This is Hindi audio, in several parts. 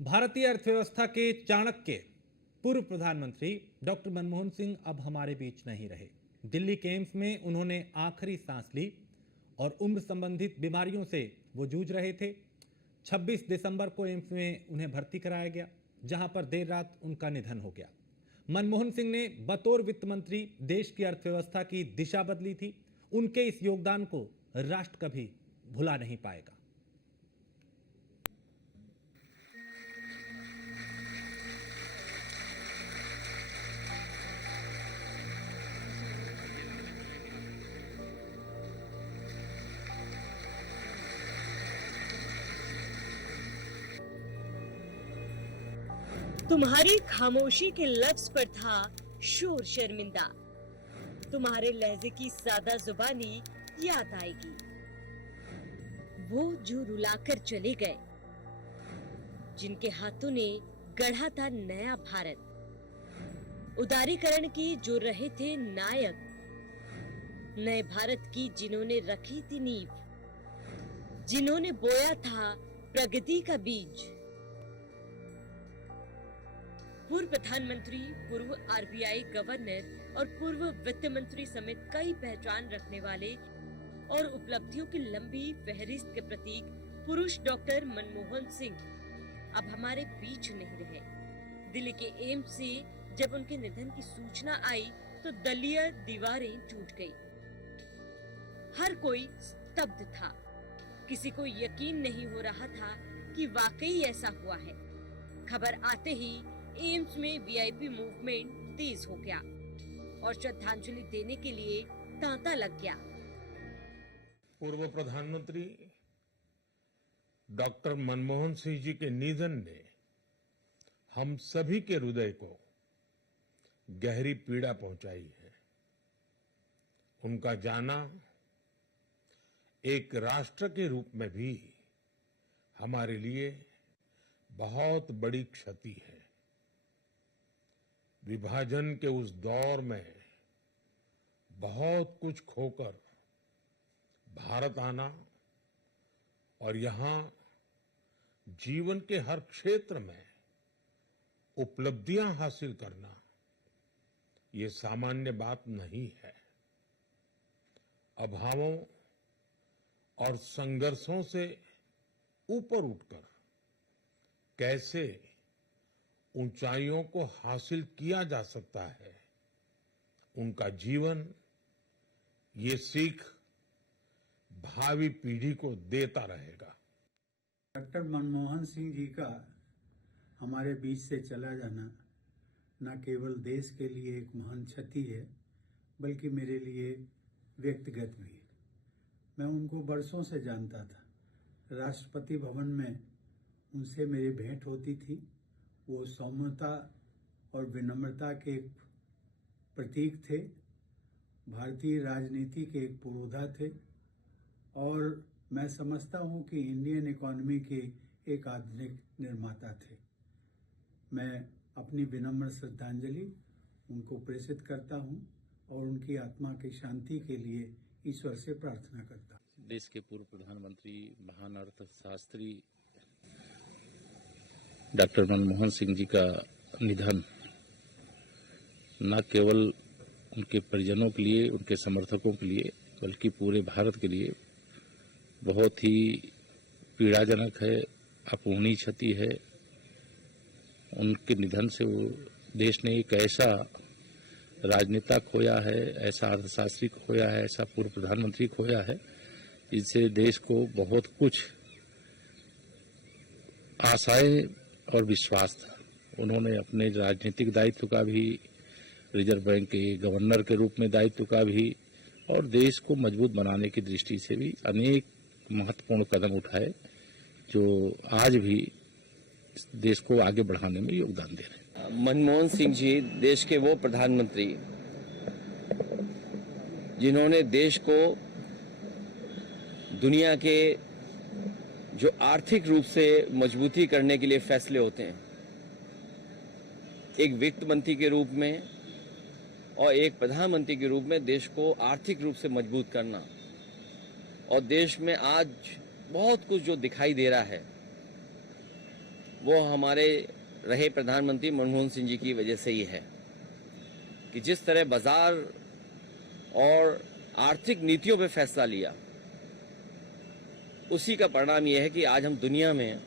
भारतीय अर्थव्यवस्था के चाणक्य पूर्व प्रधानमंत्री डॉक्टर मनमोहन सिंह अब हमारे बीच नहीं रहे। दिल्ली के एम्स में उन्होंने आखिरी सांस ली और उम्र संबंधित बीमारियों से वो जूझ रहे थे। 26 दिसंबर को एम्स में उन्हें भर्ती कराया गया, जहां पर देर रात उनका निधन हो गया। मनमोहन सिंह ने बतौर वित्त मंत्री देश की अर्थव्यवस्था की दिशा बदली थी। उनके इस योगदान को राष्ट्र कभी भुला नहीं पाएगा। तुम्हारी खामोशी के लफ्ज पर था शोर शर्मिंदा, तुम्हारे लहजे की सादा जुबानी याद आएगी। वो जो रुलाकर चले गए, जिनके हाथों ने गढ़ा था नया भारत, उदारीकरण की जो रहे थे नायक, नए भारत की जिन्होंने रखी थी नींव, जिन्होंने बोया था प्रगति का बीज। पूर्व प्रधानमंत्री, पूर्व आरबीआई गवर्नर और पूर्व वित्त मंत्री समेत कई पहचान रखने वाले और उपलब्धियों की लंबी फहरिस्त के प्रतीक पुरुष डॉक्टर मनमोहन सिंह अब हमारे बीच नहीं रहे। दिल्ली के एम्स से जब उनके निधन की सूचना आई तो दलीय दीवारें टूट गई। हर कोई स्तब्ध था। किसी को यकीन नहीं हो रहा था कि वाकई ऐसा हुआ है। खबर आते ही एम्स में वीआईपी मूवमेंट तेज हो गया और श्रद्धांजलि देने के लिए तांता लग गया। पूर्व प्रधानमंत्री डॉक्टर मनमोहन सिंह जी के निधन ने हम सभी के हृदय को गहरी पीड़ा पहुंचाई है। उनका जाना एक राष्ट्र के रूप में भी हमारे लिए बहुत बड़ी क्षति है। विभाजन के उस दौर में बहुत कुछ खोकर भारत आना और यहां जीवन के हर क्षेत्र में उपलब्धियां हासिल करना, ये सामान्य बात नहीं है। अभावों और संघर्षों से ऊपर उठकर कैसे ऊंचाइयों को हासिल किया जा सकता है, उनका जीवन ये सीख भावी पीढ़ी को देता रहेगा। डॉक्टर मनमोहन सिंह जी का हमारे बीच से चला जाना न केवल देश के लिए एक महान क्षति है, बल्कि मेरे लिए व्यक्तिगत भी। मैं उनको बरसों से जानता था। राष्ट्रपति भवन में उनसे मेरी भेंट होती थी। वो सौम्यता और विनम्रता के एक प्रतीक थे। भारतीय राजनीति के एक पुरोधा थे और मैं समझता हूँ कि इंडियन इकोनॉमी के एक आधुनिक निर्माता थे। मैं अपनी विनम्र श्रद्धांजलि उनको प्रेषित करता हूँ और उनकी आत्मा की शांति के लिए ईश्वर से प्रार्थना करता हूँ। देश के पूर्व प्रधानमंत्री, महान अर्थशास्त्री डॉक्टर मनमोहन सिंह जी का निधन न केवल उनके परिजनों के लिए, उनके समर्थकों के लिए, बल्कि पूरे भारत के लिए बहुत ही पीड़ाजनक है, अपूर्णीय क्षति है। उनके निधन से वो देश ने एक ऐसा राजनेता खोया है, ऐसा अर्थशास्त्री खोया है, ऐसा पूर्व प्रधानमंत्री खोया है, जिससे देश को बहुत कुछ आशाएं और विश्वास था। उन्होंने अपने राजनीतिक दायित्व का भी, रिजर्व बैंक के गवर्नर के रूप में दायित्व का भी और देश को मजबूत बनाने की दृष्टि से भी अनेक महत्वपूर्ण कदम उठाए, जो आज भी देश को आगे बढ़ाने में योगदान दे रहे हैं। मनमोहन सिंह जी देश के वो प्रधानमंत्री जिन्होंने देश को दुनिया के जो आर्थिक रूप से मजबूती करने के लिए फैसले होते हैं, एक वित्त मंत्री के रूप में और एक प्रधानमंत्री के रूप में देश को आर्थिक रूप से मजबूत करना, और देश में आज बहुत कुछ जो दिखाई दे रहा है वो हमारे रहे प्रधानमंत्री मनमोहन सिंह जी की वजह से ही है कि जिस तरह बाजार और आर्थिक नीतियों पे फैसला लिया, उसी का परिणाम यह है कि आज हम दुनिया में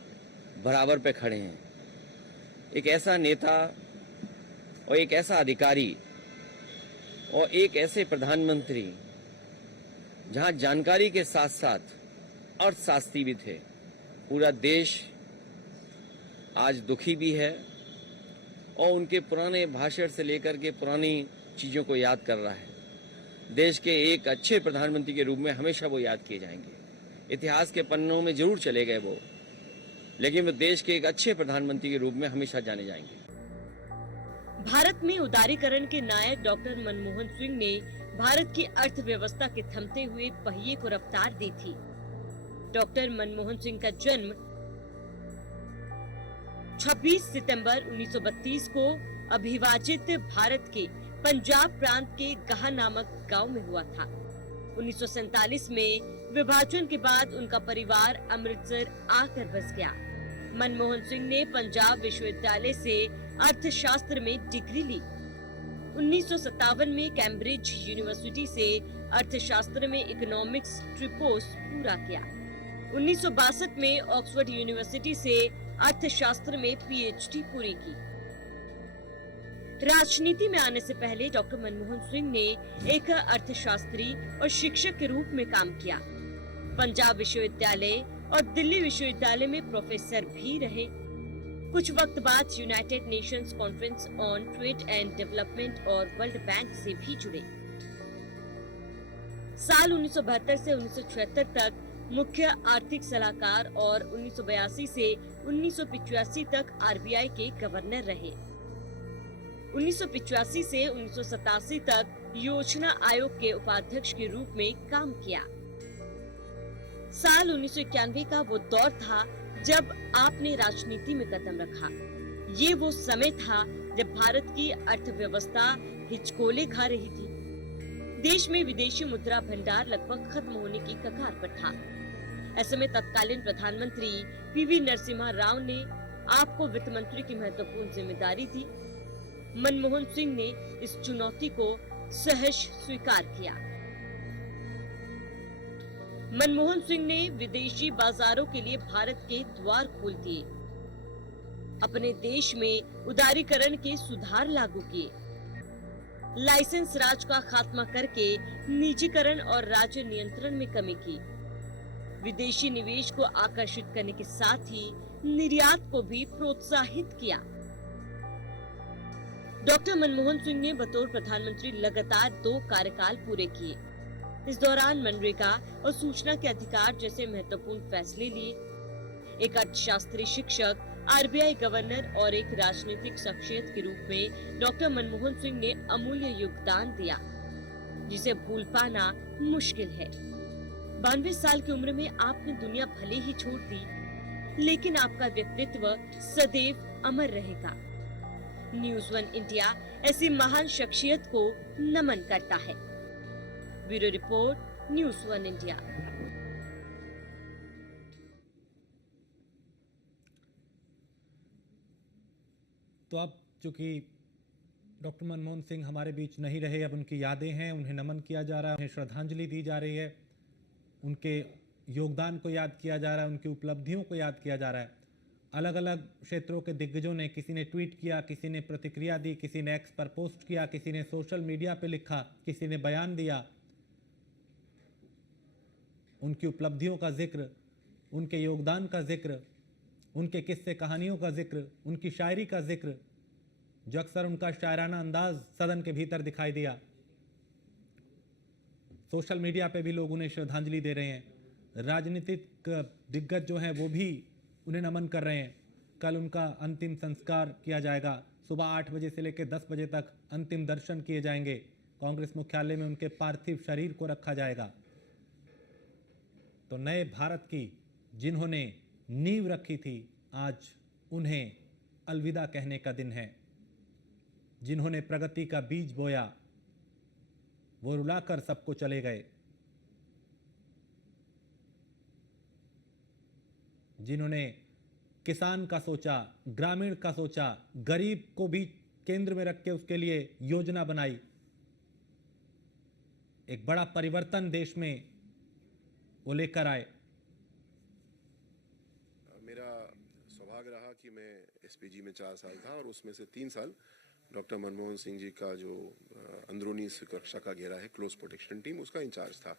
बराबर पे खड़े हैं। एक ऐसा नेता और एक ऐसा अधिकारी और एक ऐसे प्रधानमंत्री जहां जानकारी के साथ साथ अर्थशास्त्री भी थे। पूरा देश आज दुखी भी है और उनके पुराने भाषण से लेकर के पुरानी चीज़ों को याद कर रहा है। देश के एक अच्छे प्रधानमंत्री के रूप में हमेशा वो याद किए जाएंगे। इतिहास के पन्नों में जरूर चले गए वो, लेकिन वो देश के एक अच्छे प्रधानमंत्री के रूप में हमेशा जाने जाएंगे। भारत में उदारीकरण के नायक डॉक्टर मनमोहन सिंह ने भारत की अर्थव्यवस्था के थमते हुए पहिए को रफ्तार दी थी। डॉक्टर मनमोहन सिंह का जन्म 26 सितंबर 1932 को अविभाजित भारत के पंजाब प्रांत के गाह नामक गांव में हुआ था। 1947 में विभाजन के बाद उनका परिवार अमृतसर आकर बस गया। मनमोहन सिंह ने पंजाब विश्वविद्यालय से अर्थशास्त्र में डिग्री ली। 1957 में कैम्ब्रिज यूनिवर्सिटी से अर्थशास्त्र में इकोनॉमिक्स ट्रिपोस पूरा किया। 1962 में ऑक्सफोर्ड यूनिवर्सिटी से अर्थशास्त्र में पीएचडी पूरी की। राजनीति में आने से पहले डॉक्टर मनमोहन सिंह ने एक अर्थशास्त्री और शिक्षक के रूप में काम किया। पंजाब विश्वविद्यालय और दिल्ली विश्वविद्यालय में प्रोफेसर भी रहे। कुछ वक्त बाद United Nations conference on trade and development और वर्ल्ड बैंक से भी जुड़े। साल 1972 से 1976 तक मुख्य आर्थिक सलाहकार और 1982 से 1985 तक आरबीआई के गवर्नर रहे। 1985 से 1987 तक योजना आयोग के उपाध्यक्ष के रूप में काम किया। साल 1991 का वो दौर था जब आपने राजनीति में कदम रखा। ये वो समय था जब भारत की अर्थव्यवस्था हिचकोले खा रही थी। देश में विदेशी मुद्रा भंडार लगभग खत्म होने की कगार पर था। ऐसे में तत्कालीन प्रधानमंत्री पीवी नरसिम्हा राव ने आपको वित्त मंत्री की महत्वपूर्ण जिम्मेदारी दी। मनमोहन सिंह ने इस चुनौती को सहर्ष स्वीकार किया। मनमोहन सिंह ने विदेशी बाजारों के लिए भारत के द्वार खोल दिए। अपने देश में उदारीकरण के सुधार लागू किए। लाइसेंस राज का खात्मा करके निजीकरण और राज्य नियंत्रण में कमी की। विदेशी निवेश को आकर्षित करने के साथ ही निर्यात को भी प्रोत्साहित किया। डॉक्टर मनमोहन सिंह ने बतौर प्रधानमंत्री लगातार 2 कार्यकाल पूरे किए। इस दौरान मनरेगा और सूचना के अधिकार जैसे महत्वपूर्ण फैसले लिए। एक अर्थशास्त्री, शिक्षक, आरबीआई गवर्नर और एक राजनीतिक शख्सियत के रूप में डॉक्टर मनमोहन सिंह ने अमूल्य योगदान दिया, जिसे भूल पाना मुश्किल है। 92 साल की उम्र में आपने दुनिया भले ही छोड़ दी, लेकिन आपका व्यक्तित्व सदैव अमर रहेगा। न्यूज़ 1 इंडिया ऐसी महान शख्सियत को नमन करता है। Bureau report, news 1 India. तो अब चूंकि डॉक्टर मनमोहन सिंह हमारे बीच नहीं रहे, अब उनकी यादें हैं, उन्हें नमन किया जा रहा है, उन्हें श्रद्धांजलि दी जा रही है, उनके योगदान को याद किया जा रहा है, उनकी उपलब्धियों को याद किया जा रहा है। अलग अलग क्षेत्रों के दिग्गजों ने, किसी ने ट्वीट किया, किसी ने प्रतिक्रिया दी, किसी ने एक्स पर पोस्ट किया, किसी ने सोशल मीडिया पे लिखा, किसी ने बयान दिया। उनकी उपलब्धियों का जिक्र, उनके योगदान का जिक्र, उनके किस्से कहानियों का जिक्र, उनकी शायरी का जिक्र, जो अक्सर उनका शायराना अंदाज सदन के भीतर दिखाई दिया। सोशल मीडिया पे भी लोग उन्हें श्रद्धांजलि दे रहे हैं। राजनीतिक दिग्गज जो हैं वो भी उन्हें नमन कर रहे हैं। कल उनका अंतिम संस्कार किया जाएगा। सुबह 8 बजे से लेकर 10 बजे तक अंतिम दर्शन किए जाएंगे। कांग्रेस मुख्यालय में उनके पार्थिव शरीर को रखा जाएगा। तो नए भारत की जिन्होंने नींव रखी थी, आज उन्हें अलविदा कहने का दिन है। जिन्होंने प्रगति का बीज बोया, वो रुलाकर सबको चले गए। जिन्होंने किसान का सोचा, ग्रामीण का सोचा, गरीब को भी केंद्र में रख के उसके लिए योजना बनाई। एक बड़ा परिवर्तन देश में वो लेकर आए। मेरा सौभाग्य रहा कि मैं एसपीजी में 4 साल था और उसमें से 3 साल डॉक्टर मनमोहन सिंह जी का जो अंदरूनी सुरक्षा का घेरा है, क्लोज प्रोटेक्शन टीम, उसका इंचार्ज था।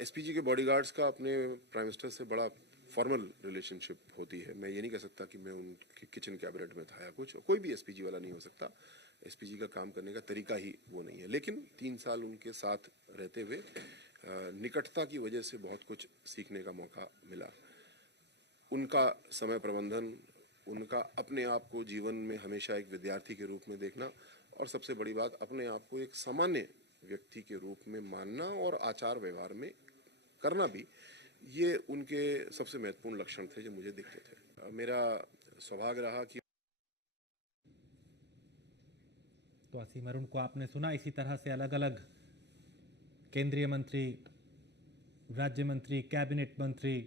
एसपीजी के बॉडीगार्ड्स का अपने प्राइम मिनिस्टर से बड़ा फॉर्मल रिलेशनशिप होती है। मैं ये नहीं कह सकता कि मैं उनके किचन कैबिनेट में था या कुछ, कोई भी एसपीजी वाला नहीं हो सकता। एसपीजी का काम करने का तरीका ही वो नहीं है। लेकिन 3 साल उनके साथ रहते हुए निकटता की वजह से बहुत कुछ सीखने का मौका मिला। उनका समय प्रबंधन, उनका अपने आप को जीवन में हमेशा एक विद्यार्थी के रूप में देखना, और सबसे बड़ी बात अपने आप को एक सामान्य व्यक्ति के रूप में मानना और आचार व्यवहार में करना भी, ये उनके सबसे महत्वपूर्ण लक्षण थे जो मुझे दिखते थे। मेरा सौभाग्य रहा कि तो असीम अरुण को आपने सुना। इसी तरह से अलग अलग केंद्रीय मंत्री, राज्य मंत्री, कैबिनेट मंत्री,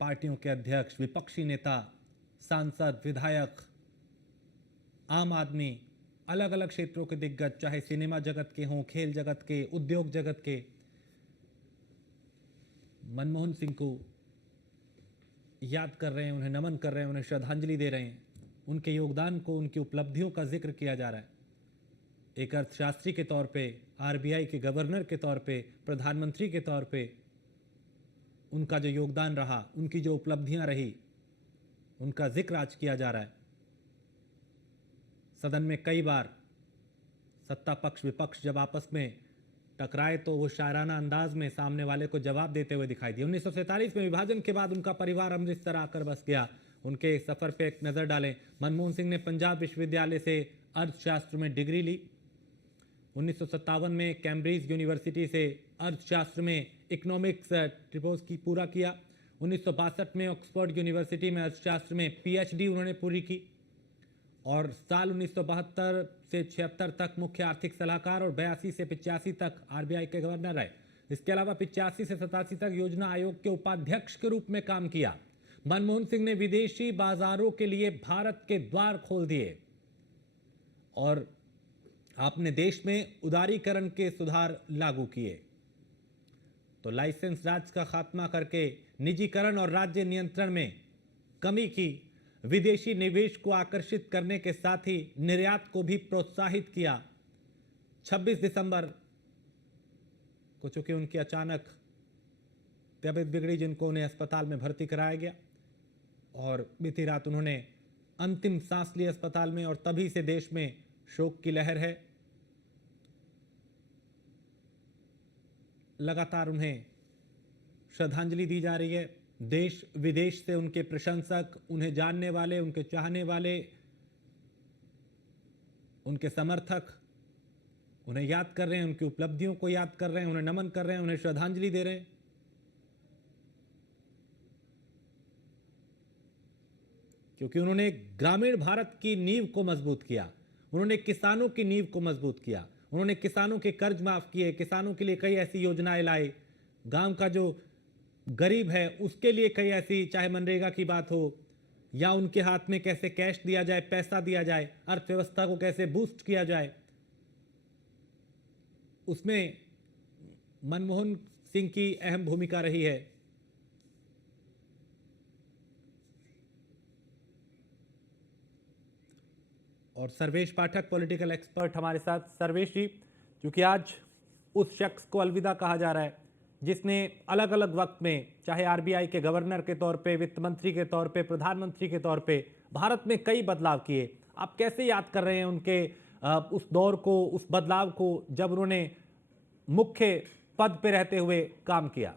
पार्टियों के अध्यक्ष, विपक्षी नेता, सांसद, विधायक, आम आदमी, अलग अलग क्षेत्रों के दिग्गज, चाहे सिनेमा जगत के हों, खेल जगत के, उद्योग जगत के, मनमोहन सिंह को याद कर रहे हैं, उन्हें नमन कर रहे हैं, उन्हें श्रद्धांजलि दे रहे हैं। उनके योगदान को, उनकी उपलब्धियों का जिक्र किया जा रहा है। एक अर्थशास्त्री के तौर पे, आरबीआई के गवर्नर के तौर पे, प्रधानमंत्री के तौर पे उनका जो योगदान रहा, उनकी जो उपलब्धियां रही, उनका जिक्र आज किया जा रहा है। सदन में कई बार सत्ता पक्ष विपक्ष जब आपस में टकराए तो वो शायराना अंदाज में सामने वाले को जवाब देते हुए दिखाई दिए। 1947 में विभाजन के बाद उनका परिवार अमृतसर आकर बस गया। उनके सफर पे एक नजर डालें। मनमोहन सिंह ने पंजाब विश्वविद्यालय से अर्थशास्त्र में डिग्री ली। 1957 में कैम्ब्रिज यूनिवर्सिटी से अर्थशास्त्र में इकोनॉमिक्स ट्रिपोज की पूरा किया। 1962 में ऑक्सफोर्ड यूनिवर्सिटी में अर्थशास्त्र में पीएचडी उन्होंने पूरी की और साल 1972 से 76 तक मुख्य आर्थिक सलाहकार और 82 से 85 तक आरबीआई के गवर्नर रहे। इसके अलावा 85 से 87 तक योजना आयोग के उपाध्यक्ष के रूप में काम किया। मनमोहन सिंह ने विदेशी बाजारों के लिए भारत के द्वार खोल दिए और आपने देश में उदारीकरण के सुधार लागू किए। तो लाइसेंस राज का खात्मा करके निजीकरण और राज्य नियंत्रण में कमी की, विदेशी निवेश को आकर्षित करने के साथ ही निर्यात को भी प्रोत्साहित किया। 26 दिसंबर को चूंकि उनकी अचानक तबीयत बिगड़ी, जिनको उन्हें अस्पताल में भर्ती कराया गया और बीती रात उन्होंने अंतिम सांस ली अस्पताल में, और तभी से देश में शोक की लहर है। लगातार उन्हें श्रद्धांजलि दी जा रही है। देश विदेश से उनके प्रशंसक, उन्हें जानने वाले, उनके चाहने वाले, उनके समर्थक उन्हें याद कर रहे हैं, उनकी उपलब्धियों को याद कर रहे हैं, उन्हें नमन कर रहे हैं, उन्हें श्रद्धांजलि दे रहे हैं। क्योंकि उन्होंने ग्रामीण भारत की नींव को मजबूत किया, उन्होंने किसानों की नींव को मजबूत किया, उन्होंने किसानों के कर्ज माफ किए, किसानों के लिए कई ऐसी योजनाएं लाई, गांव का जो गरीब है उसके लिए कई ऐसी, चाहे मनरेगा की बात हो या उनके हाथ में कैसे कैश दिया जाए, पैसा दिया जाए, अर्थव्यवस्था को कैसे बूस्ट किया जाए, उसमें मनमोहन सिंह की अहम भूमिका रही है। और सर्वेश पाठक, पॉलिटिकल एक्सपर्ट हमारे साथ। सर्वेश जी, क्योंकि आज उस शख्स को अलविदा कहा जा रहा है जिसने अलग अलग वक्त में, चाहे आरबीआई के गवर्नर के तौर पे, वित्त मंत्री के तौर पे, प्रधानमंत्री के तौर पे भारत में कई बदलाव किए। आप कैसे याद कर रहे हैं उनके उस दौर को, उस बदलाव को, जब उन्होंने मुख्य पद पे रहते हुए काम किया?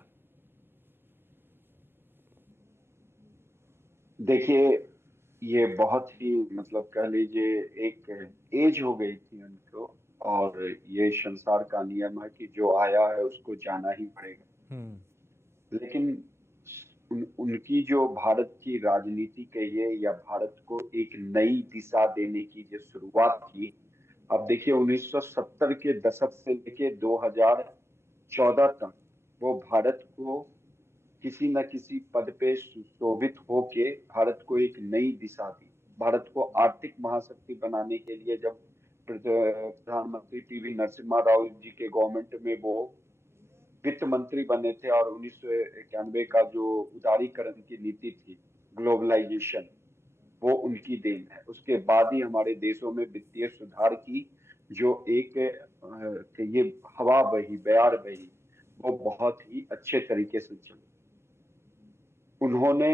देखिए, ये बहुत ही मतलब कह लीजिए एक एज हो गई थी उनको, और ये संसार का नियम है कि जो आया है उसको जाना ही पड़ेगा। लेकिन उनकी जो भारत की राजनीति कहिए या भारत को एक नई दिशा देने की जो शुरुआत की, अब देखिए 1970 के दशक से लेके 2014 तक वो भारत को किसी न किसी पद पे सुशोभित होके भारत को एक नई दिशा दी। भारत को आर्थिक महाशक्ति बनाने के लिए जब प्रधानमंत्री पीवी नरसिम्हा राव जी के गवर्नमेंट में वो वित्त मंत्री बने थे और 1991 का जो उदारीकरण की नीति थी, ग्लोबलाइजेशन, वो उनकी देन है। उसके बाद ही हमारे देशों में वित्तीय सुधार की जो एक ये हवा बही, बयार बही, वो बहुत ही अच्छे तरीके से चली। उन्होंने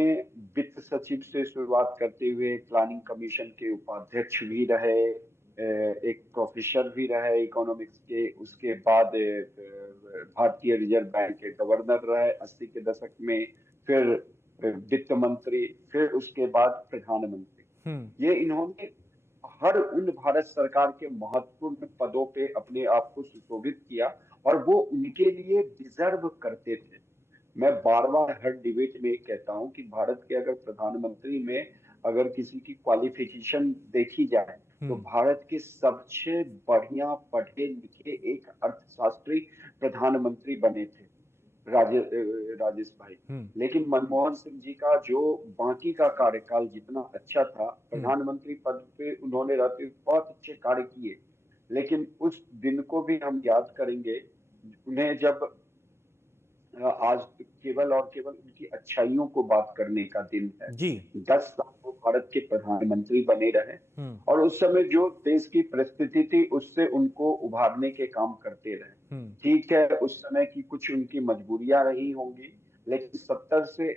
वित्त सचिव से शुरुआत करते हुए प्लानिंग कमीशन के उपाध्यक्ष भी रहे, एक प्रोफेसर भी रहे इकोनॉमिक्स के, उसके बाद भारतीय रिजर्व बैंक के गवर्नर रहे 80 के दशक में, फिर वित्त मंत्री, फिर उसके बाद प्रधानमंत्री। ये इन्होंने हर उन भारत सरकार के महत्वपूर्ण पदों पे अपने आप को सुशोभित किया और वो उनके लिए डिजर्व करते थे। मैं बार बार हर डिबेट में कहता हूं कि भारत के अगर प्रधानमंत्री में अगर किसी की क्वालिफिकेशन देखी जाए तो भारत के सबसे बढ़िया पढ़े लिखे एक अर्थशास्त्री प्रधानमंत्री बने थे राजेश भाई। लेकिन मनमोहन सिंह जी का जो बाकी का कार्यकाल जितना अच्छा था, प्रधानमंत्री पद पे उन्होंने रहते हुए बहुत अच्छे कार्य किए, लेकिन उस दिन को भी हम याद करेंगे उन्हें जब आज केवल और केवल उनकी अच्छाइयों को बात करने का दिन है जी। 10 साल वो भारत के प्रधानमंत्री बने रहे और उस समय जो देश की परिस्थिति थी उससे उनको उभारने के काम करते रहे। ठीक है, उस समय की कुछ उनकी मजबूरियां रही होंगी, लेकिन 70 से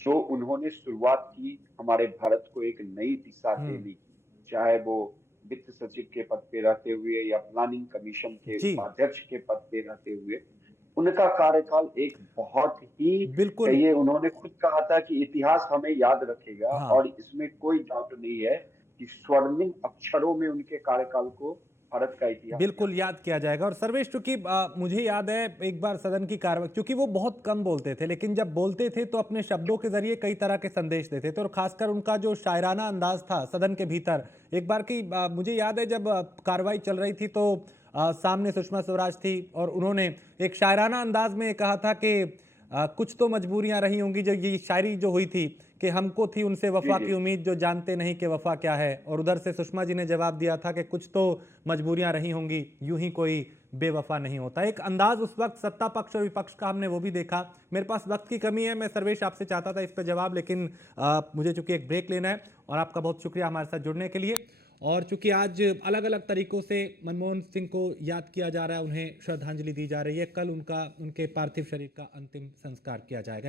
जो उन्होंने शुरुआत की हमारे भारत को एक नई दिशा देने की, चाहे वो वित्त सचिव के पद पे रहते हुए या प्लानिंग कमीशन के उपाध्यक्ष के पद पे रहते हुए, उनका कार्यकाल एक बहुत ही बिल्कुल, ये उन्होंने खुद कहा था कि इतिहास हमें याद रखेगा। और इसमें कोई डाउट नहीं है कि स्वर्णिम अक्षरों में उनके कार्यकाल को भारत का इतिहास बिल्कुल याद किया जाएगा। और सर्वेश, चूंकि मुझे याद है एक बार सदन की कार्यवाही, क्योंकि वो बहुत कम बोलते थे, लेकिन जब बोलते थे तो अपने शब्दों के जरिए कई तरह के संदेश देते थे और खासकर उनका जो शायराना अंदाज था सदन के भीतर। एक बार की मुझे याद है जब कार्रवाई चल रही थी तो सामने सुषमा स्वराज थी और उन्होंने एक शायराना अंदाज में कहा था कि कुछ तो मजबूरियां रही होंगी, जो ये शायरी जो हुई थी कि हमको थी उनसे वफा की उम्मीद जो जानते नहीं कि वफा क्या है। और उधर से सुषमा जी ने जवाब दिया था कि कुछ तो मजबूरियां रही होंगी, यूं ही कोई बेवफा नहीं होता। एक अंदाज उस वक्त सत्ता पक्ष और विपक्ष का हमने वो भी देखा। मेरे पास वक्त की कमी है, मैं सर्वेश आपसे चाहता था इस पर जवाब, लेकिन मुझे चूंकि एक ब्रेक लेना है। और आपका बहुत शुक्रिया हमारे साथ जुड़ने के लिए। और चूंकि आज अलग अलग तरीकों से मनमोहन सिंह को याद किया जा रहा है, उन्हें श्रद्धांजलि दी जा रही है, कल उनके पार्थिव शरीर का अंतिम संस्कार किया जाएगा।